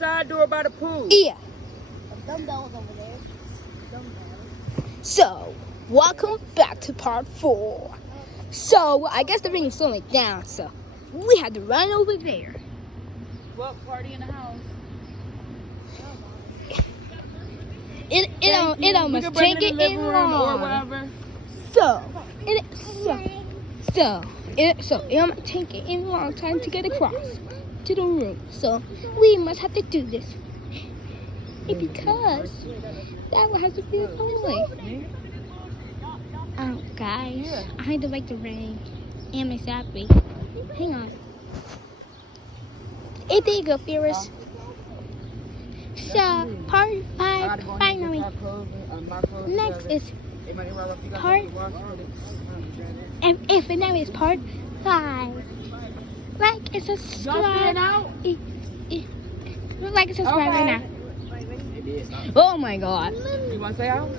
Side door by the pool. Yeah. Dumbbells over there. So, welcome back to part 4. So, I guess the ring is slowing down, so we had to run over there. What party in the house? It almost We can bring take it it in the in living room or long. whatever. So, it almost take it in a long time to get across to the room. So, we must have to do this. Because that one has to be the way. Oh, guys, I had to like the ring and my sappy. Hang on. Hey, there you go, Ferris. So, part 5, finally. Next is part, and for now is part 5. Like and subscribe. Like and subscribe right now. Oh my god. You want to say out?